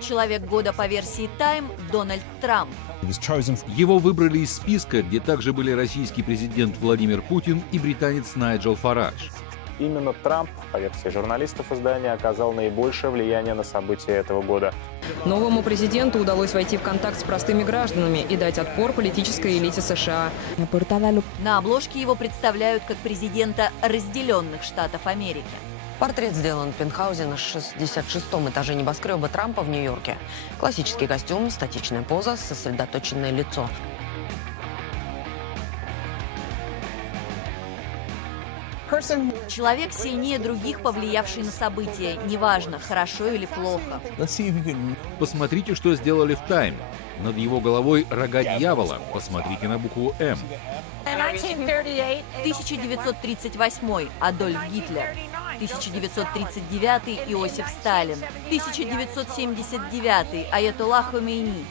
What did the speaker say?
Человек года по версии Time – Дональд Трамп. Его выбрали из списка, где также были российский президент Владимир Путин и британец Найджел Фарадж. Именно Трамп, по версии журналистов издания, оказал наибольшее влияние на события этого года. Новому президенту удалось войти в контакт с простыми гражданами и дать отпор политической элите США. На обложке его представляют как президента разделенных Штатов Америки. Портрет сделан в пентхаузе на 66-м этаже небоскреба Трампа в Нью-Йорке. Классический костюм, статичная поза, сосредоточенное лицо. Человек сильнее других, повлиявший на события, неважно, хорошо или плохо. Посмотрите, что сделали в Time. Над его головой рога дьявола. Посмотрите на букву «М». 1938 – Адольф Гитлер. 1939 – Иосиф Сталин. 1979 – Аятолла Хомейни.